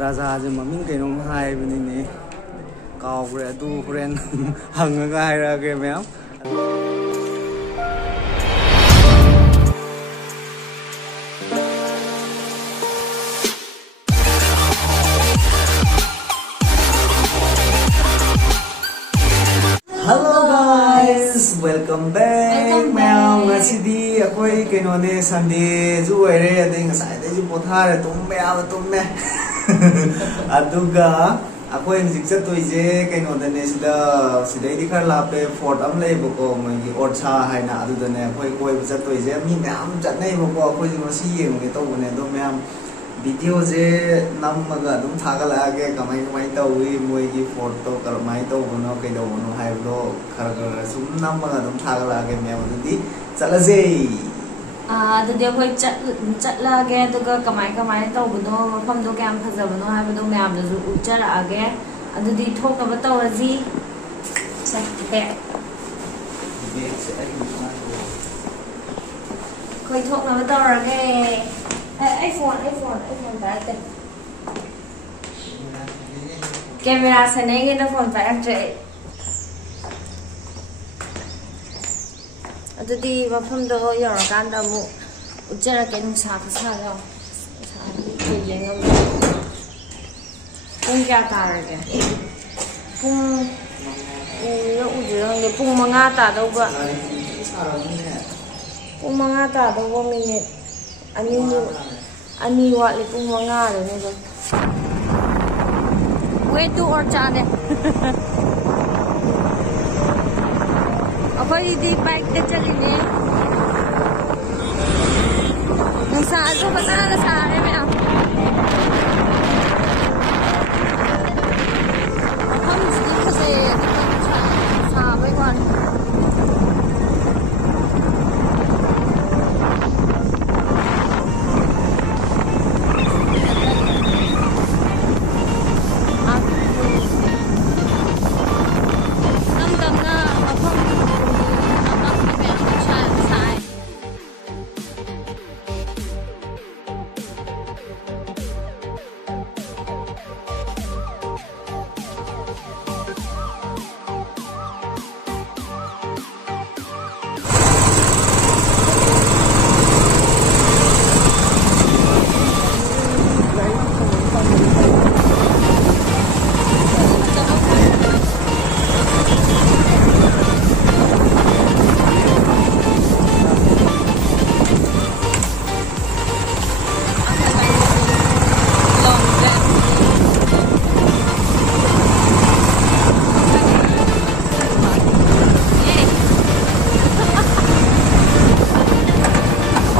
राजाजे ममिंग कइनोम हाइबनिने कावग्रे अदु होरेन हंगगा हाइरागे ma'am Hello guys, welcome back. Ma'am, ngasidi akoy kinone Sunday ju oire ading ngasai dai ju pothare tumme aba tumme. Aduga akoy hijik chatoi je kinone ne sida sidai di khar lape fort am lei boko mogi orcha haina aduda ne akoy koi chatoi je mi ma'am chatnai boko akoy ju masi yeng ge to bone do ma'am video je namaga dum thagala age kamai tawi moi gi photo karmai to bono kai do bono hai do khara sum namaga dum thagala age me adudi chala je adudi khoi chatla ge to ga kamai to bono mafam do kam phaja bono hai bono me am ju uchara age adudi thok na ba to ji sai be khoi thok na ba to age iPhone phải không? Camera sẽ này cái nó phone phải ăn trễ. Ở đi vào phòng đó giờ là can đâu mu, chắc là cái xa đâu, xa cái gì ngâm. Pung kia ta rồi kìa, pung, nó uống cái pung mà ngã ta đâu vậy? Pung mà ngã ta đâu có mình Ani wali pung mga rồi nè rồi. Way to orcha nè. Akoy di bike na chali nè. Nang saan ko ba na sa akin eh. Không chỉ kasi sa với con.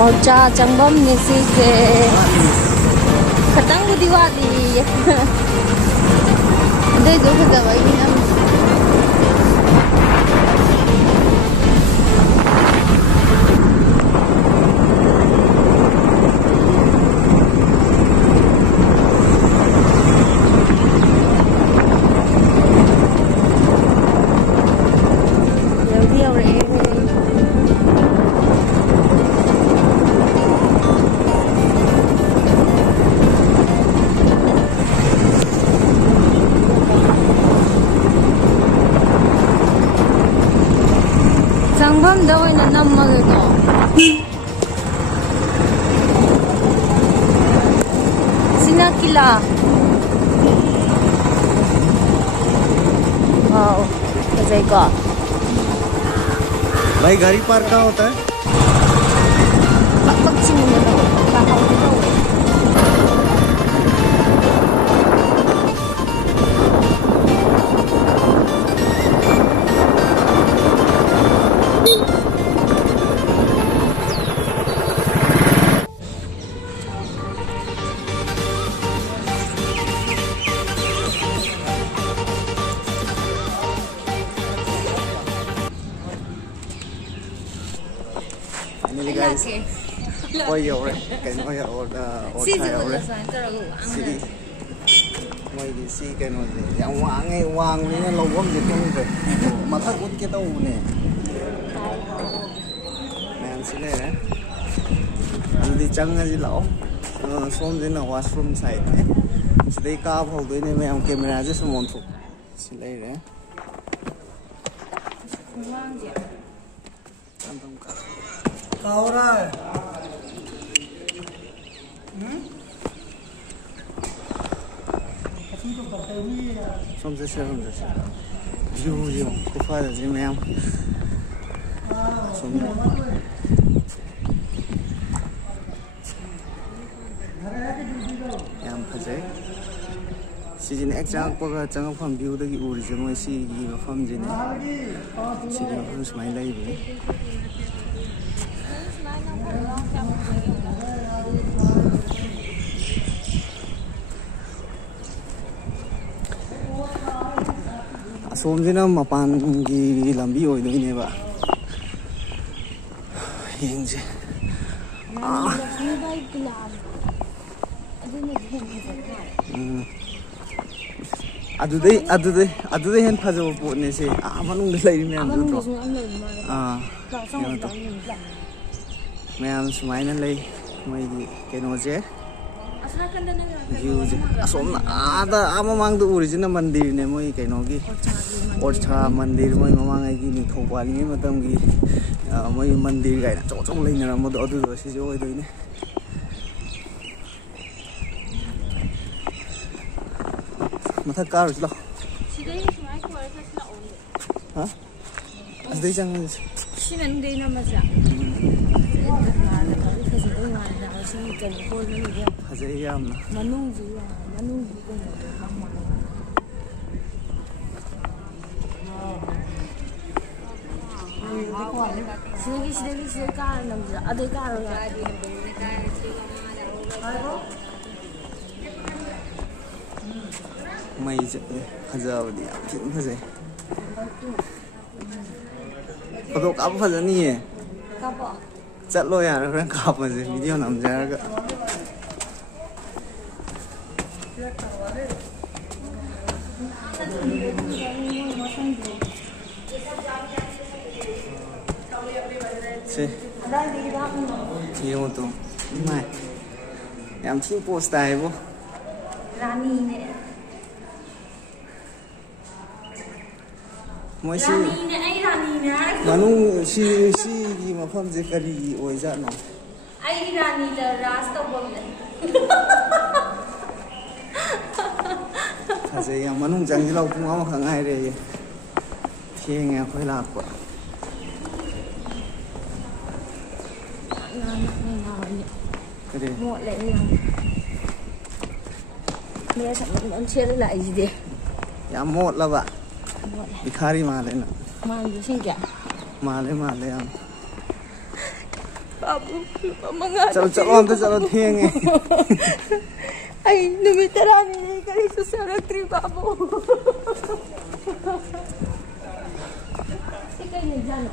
और चा चंगम निसी से खतंग दिवाली दे दो दवाई हम Sangbam daw ay nanamal ito. Sinakila. Wow, कैसे का? भाई गाड़ी पार्क कहाँ होता है? पक्षी में तो कहाँ होता है? Finally guys, quay dầu rồi, cái nó dầu rồi, xí đi, quay đi xí cái nó gì, dạng hoang này lâu quá mình không được, mà thắt út cái đầu nè, nè xí này đấy, đi chăng cái gì lẩu, xôm dưới là washroom side này. Today car hold doing it, I'm camera just one for. See later. Kaura. Some the seven. You, go father, ma'am. Yam Pajay. She's an example of a from view the original see from Jenna. She knows my lady. Somjina Mapangi Lambi or the Neva. Hinge. Do they hand puzzle for Nessie? I'm on the lady man. Ma'am's mine and lay my canoe. Some other I'm among the original Mandir, Nemo Kanogi, Orcha Mandir, my mamma giving Topali, Matamgi, my Mandir, totally in a mother of the she's always doing it. Mata cars low. Huh? As they sang this. She and they know As a yam. My Hazard, Hazard. Look up for the knee. That lawyer ran up with the video on there. See, you want to my I'm too post style. Rani. Moi si Manu si mà phong gì cái gì ôi dạ nó ai Rani the last of them thật sự là Manu chẳng gì lâu cũng có hàng ngày rồi thì nghe khói lạc quá cái gì một lệ bây giờ mình chia lại gì đi ya một là vậy Bikari male na. Male sih क्या? Male am. Babu, mama. चलो हम तो चलो थिएंगे. Ay, numitarani ni kali susah tri babu. Sikai ni jano.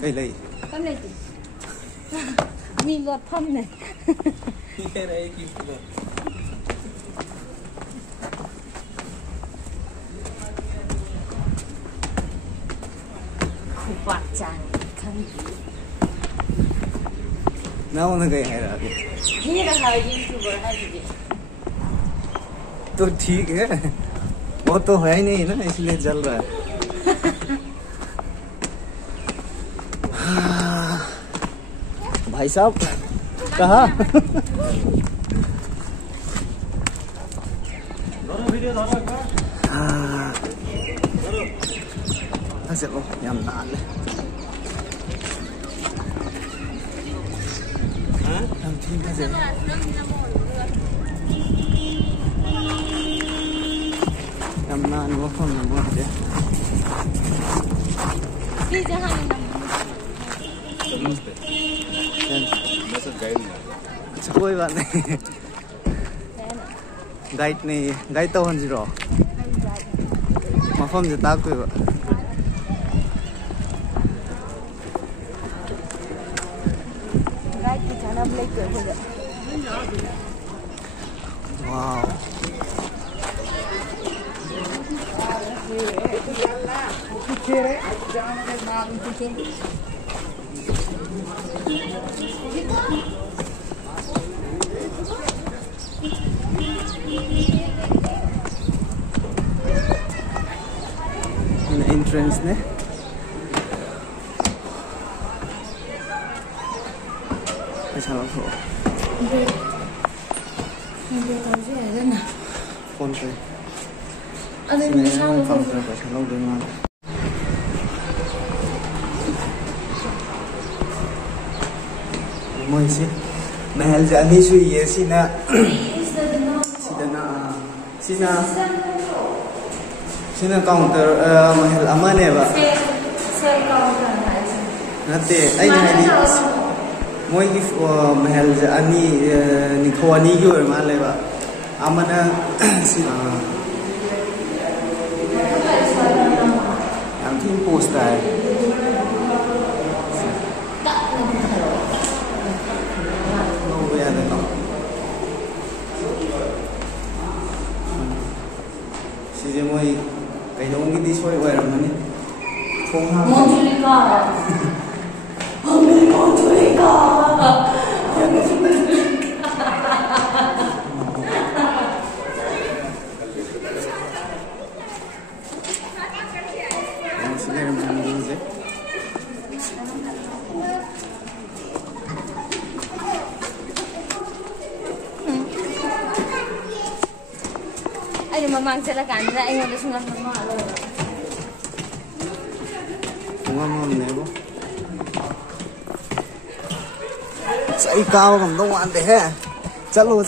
Cái này. Kam này. Mila pham này. Cái này kì kìa. Bạc chàng khăn Nào nó gây hay là gì? Như là hai YouTuber hay gì? तो ठीक है वो तो है ही नहीं ना इसलिए चल रहा है भाई साहब कहाँ चलो यम नाल हम ठीक है yam naal वो फोन में बोल दे अच्छा कोई बात नहीं गाइड नहीं गाइड तो हंजी रो मफम जे ताक कोई गाइड की जाना ब्लैक कर हो गया wow entrance ne. Paisa lau tho. Phone pay. Ada ni sang phone pay paisa lau doi ma. Moi si mahal ja ni su ye sina sina counter mahal ama ne ba sel counter nate ai ni moi gi mahal ja ani ni khwani gi or ma le ba amana si am tin post ai Sisi moi cái đó cái đi xoay quay rồi mình không ham Montulika Montulika Ay, mamang sila kanila ay nga gusto nga mamalo. Ngon này bố. Chạy cao cầm đông ăn để he. Chặt luôn.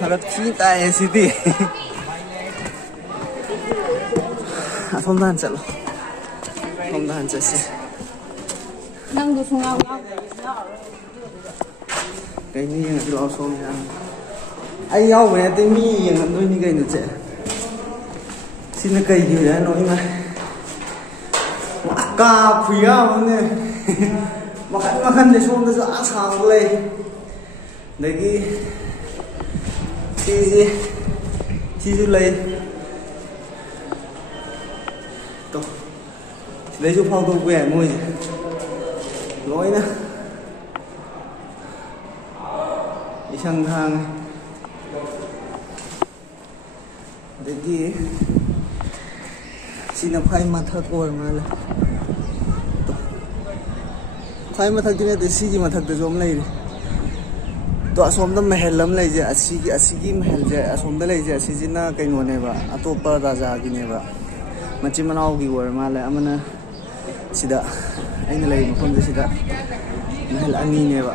Thật chi tại city. Không đàn chặt luôn. Không đàn chặt xe. Nang gusto nga ako. Cái này là cái lò xôm nha. Ai yêu về tới mi yang đôi như cái nữa chứ. Xin nó cây gì đấy nói mà. Cà phê à này. Mà khăn để xôm nó dã sáng lên. Đấy cái gì lên. Tốt. Lấy chút phong tôi quẹt môi gì. Lỗi nè đi sang thang để đi xin nó khoai mà thật rồi mà là khoai mà thật thì xí gì mà thật từ giống này tọa xóm đó mà hẹn lắm này giờ xí cái mà hẹn giờ xóm đó này giờ xí gì na cái nồi này vậy à tổ pa ra cái này vậy mà chỉ mà nào cái rồi mà là mà na xí đó anh lấy một con gì đó mahal ani ne ba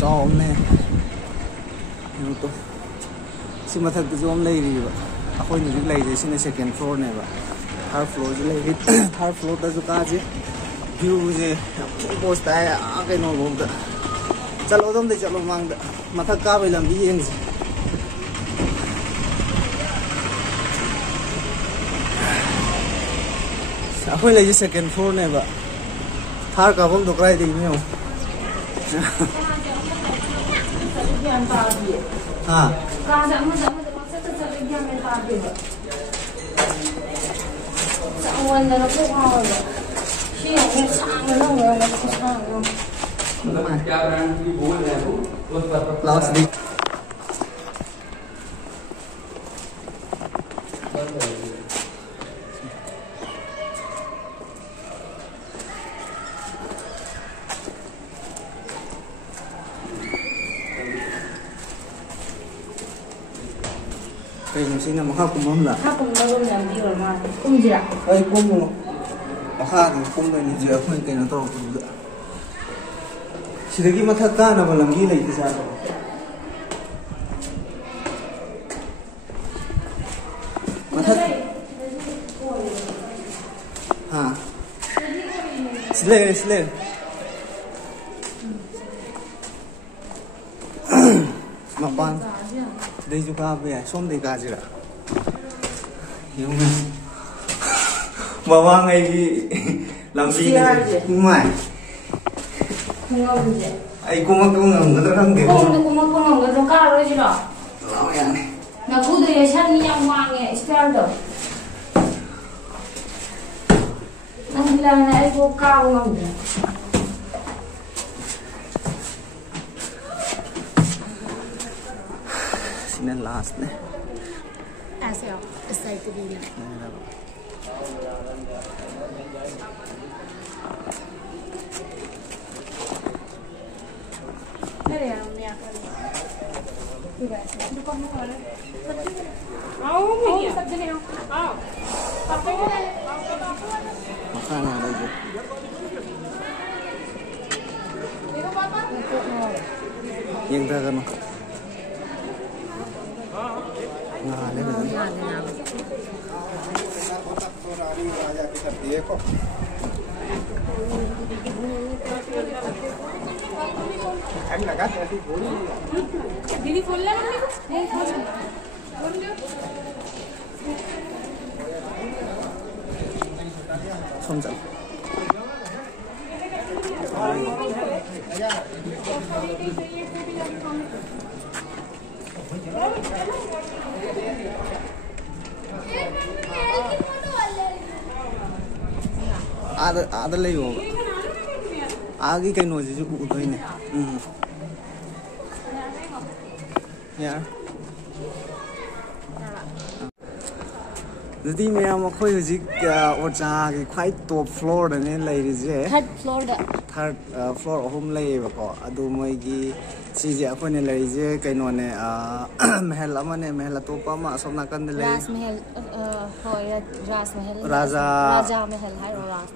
cho ne nó to si ma thak jo om lei ri ba akhoi ni lei je sin second floor ne ba third floor je lei third floor ta ju ka je view je post ta a cái no bom da chalo dom de chalo mang da ma thak ka bai lam bi yeng ji Aku lagi second floor nih, Pak. Thar kabung dok rai di ini. Ah. Sama masa terjadi dia main tabi. Sawan na po ako. Siya ang sang lang ng sang. Last week. Cái gì xin là một cùng không là cùng nó cũng làm gì rồi mà cùng gì ạ? Ê cùng không? Mà thì cùng đây như vậy không cái nó to cũng được. Chỉ thấy cái mặt thắt ca nào mà làm gì này thì sao? Mặt thắt hả? Slay. Mà ban đây juga về xóm đây cả gì đó hiểu không? Bà ngày đi làm gì ngoài không ngon gì ai cũng ngầm cái đó không kịp cũng ngầm cái đó cả rồi chứ đó lão này là cứ để chân nhau ngoan nghe start rồi Ang lang na ay bukaw ng sina last ne. Aseo, aside to be. Makana ada je. Yang dah kan? Nah, le kan? Didi full lang 손잡. आधा ले होगा आगे कहीं nosy जो उधर ही नहीं यार jadi memang aku juga orang quite top floor dan ini lagi je third floor home lagi bako adu magi sih aku ni lagi je kayak none mahal ama ne mahal topa ma asam nakan de lagi raja mahal hai ras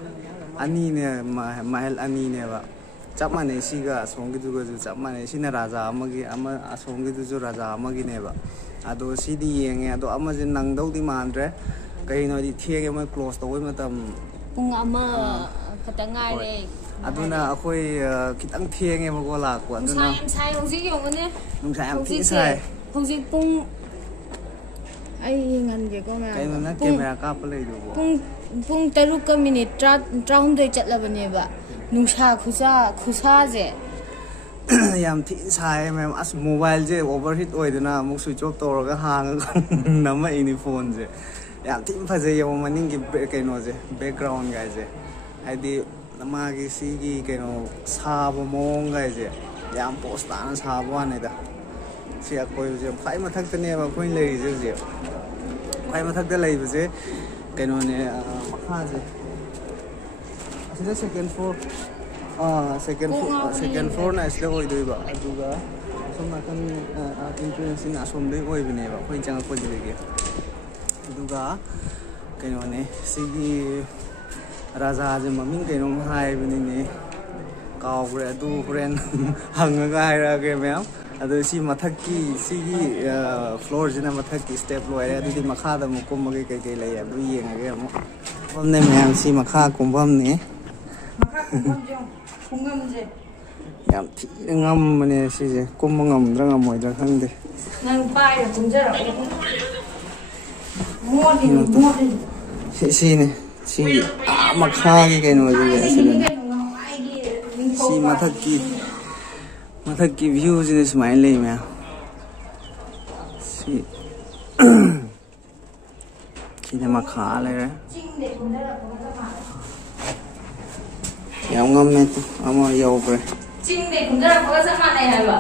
ani ne mahal ani ne ba cap mana sih ga asam gitu juga cap mana sih ne raja ama asam gitu juga raja ama gini ba ado sih di yang ado ama je nang dau di mandre kayak nadi tiga yang close tau macam ama ketengai le aduna aku kita tiga yang mau laku aduna sai không gì kiểu này không sai không gì pung ai ngan gì có mà kayak mana kamera kapal itu pung teruk ke minit trahum doi chat lah bani ba nungsa khusa je yang tiga sai memang as mobile je overheat oi duna mau switch off tau orang hang nama ini phone je yang tim fase yang maning kayak no je background guys je ada nama kisi kayak no sabu mong guys je yang postan sabu ane dah siap kau je kai mathak tu ni apa kau ni lagi je kai mathak tu lagi je kayak no ni macam je asalnya second floor na isle oi doi ba aduga asam akan influence na asam doi oi bine ba kau jangan kau jadi ke aduga kayak none sigi raja aja maming kayak nong hai bini ni kau ber adu friend hangaga hai raga memang adu si mathaki sigi floor jina mathaki step lo area adu di makha da mukum magi kayak lay adu yang aja mo omne memang si makha kumbam ni Kungam je yang ngam mana sih je kumbang ngam drang ngam oi drang hang de nang pai là cũng rất là sini makha kayak no je si mathaki view je smile le me si sini makha le yang ngam ne tu ama yau bre chinh để cũng rất là có sắc mặt này hả vợ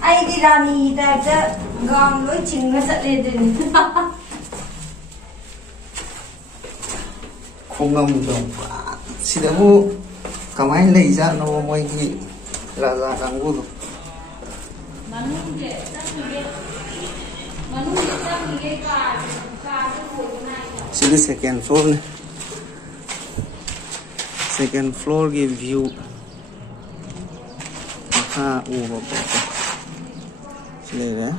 ai đi ra đi ta chứ gom lối chừng nó sẽ lên đến không ngâm được xin được mua cả máy lấy ra nó mới gì ra càng vui rồi sini second floor nih second floor के view हाँ वो बाप चले रहे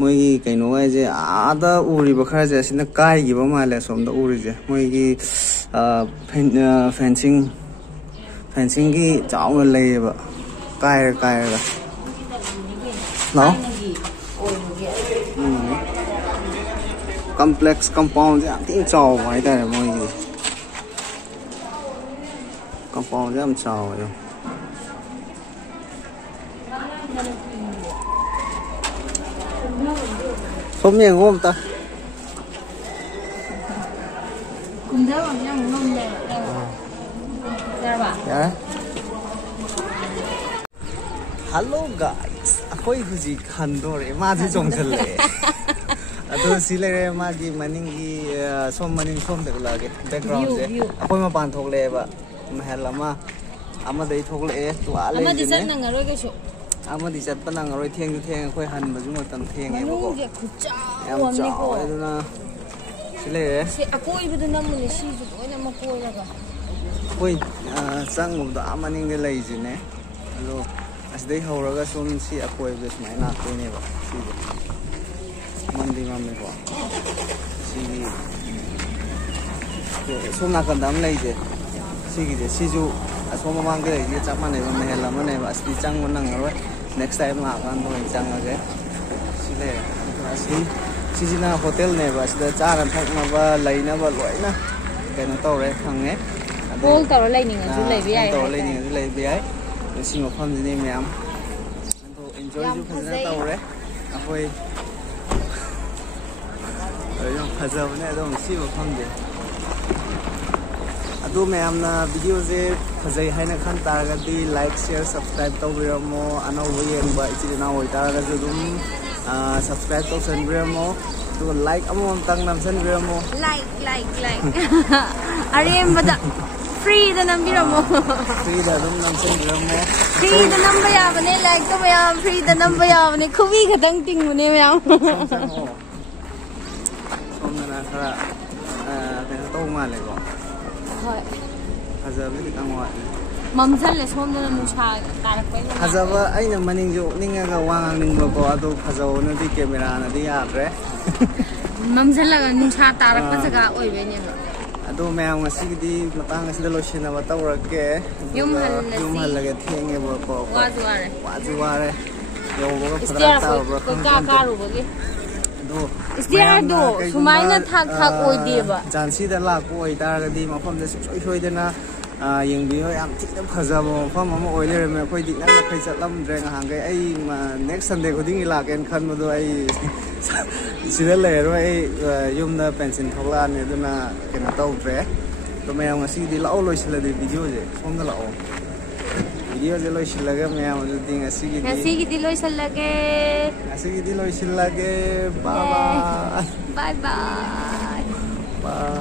मोई कहीं no है जे आधा उरी बखरा जैसे न काय की बमाले सोमदा उरी जे मोई की fencing की चाव ले बा काय का no complex compound yang ting चाव भाई तारे मोई की compound jam chao yo không miếng không ta cùng thế còn nhau ngon đẹp ra bà yeah. Hello guys akhoi huji khandore ma ji chongthale ado silere ma gi maning gi som maning som de lage background je akhoi ma pan thokle ba mahal ama dei thokle to ale ama di san nang roi ke shu ama di chat panang roi theng akhoi han ba ju matam theng e ba ko je khucha yam chao aduna silere si akoi bu du nam ne si ju oina ma ko la ga khoi sang mum da amaning de lai ji ne alo asdei horaga sum si akoi bes mai na ko ne ba si mandi mamme ko si sum na kan dam lai je si gi je si ju asoma mang ge ye chap ma ne ba me la ma ne ba asdi chang mon nang ro next time ma kan do chang age si le si ji na hotel ne ba asda cha ran thak ma ba lai na ba loi na ke na to re khang ne bol tàu lấy những cái lấy về tàu lấy những cái lấy về ấy xin một phần gì đi mẹ em enjoy giúp phần ra tàu đấy à thôi rồi bây giờ này đâu xin một phần gì à tôi mẹ em là video gì phần gì hay là khán giả cái đi like share subscribe tàu video mo anh nào vui em vậy chỉ nào hồi ta cái gì cũng subscribe tàu sen video mo tôi like ông tăng năm sen video mo like anh em bây giờ free da nam biramo free da dum nam sen biramo free da nam baya bane like to baya free da nam baya bane khubi khatang ting bane mayam somna khara cái to ma le ko hoi hazabi ki tangwa mamsal le somna nusa tarak pai hazaba aina maning jo ninga ga wangang ning ko ado hazaw na di camera na di atre mamsal la nusa tarak pa jaga oi be ne ado mayam ngasi di matang asida lotion ba tawrake yum halage thenge bo ko wajuare yo bo ka Istia phadra ta ba ka ru ba ge do Istia do sumaina thak oi de ba jansi da la ko oi tar ga di mafam da soi de na yeng bi yam thik da phajabo mafam ma oi le me khoi dik na la khai chatlam dre nga hang ge ai ma next sunday ko ding la ken khan mo do ai sida le ro ai yum na pencil thokla ne do na ken taw dre to me ang si di la o loi sila de video je som da la o video je loi sila ga me ang do ding asi gi di loi sala ge asi gi di loi sila ge bye bye bye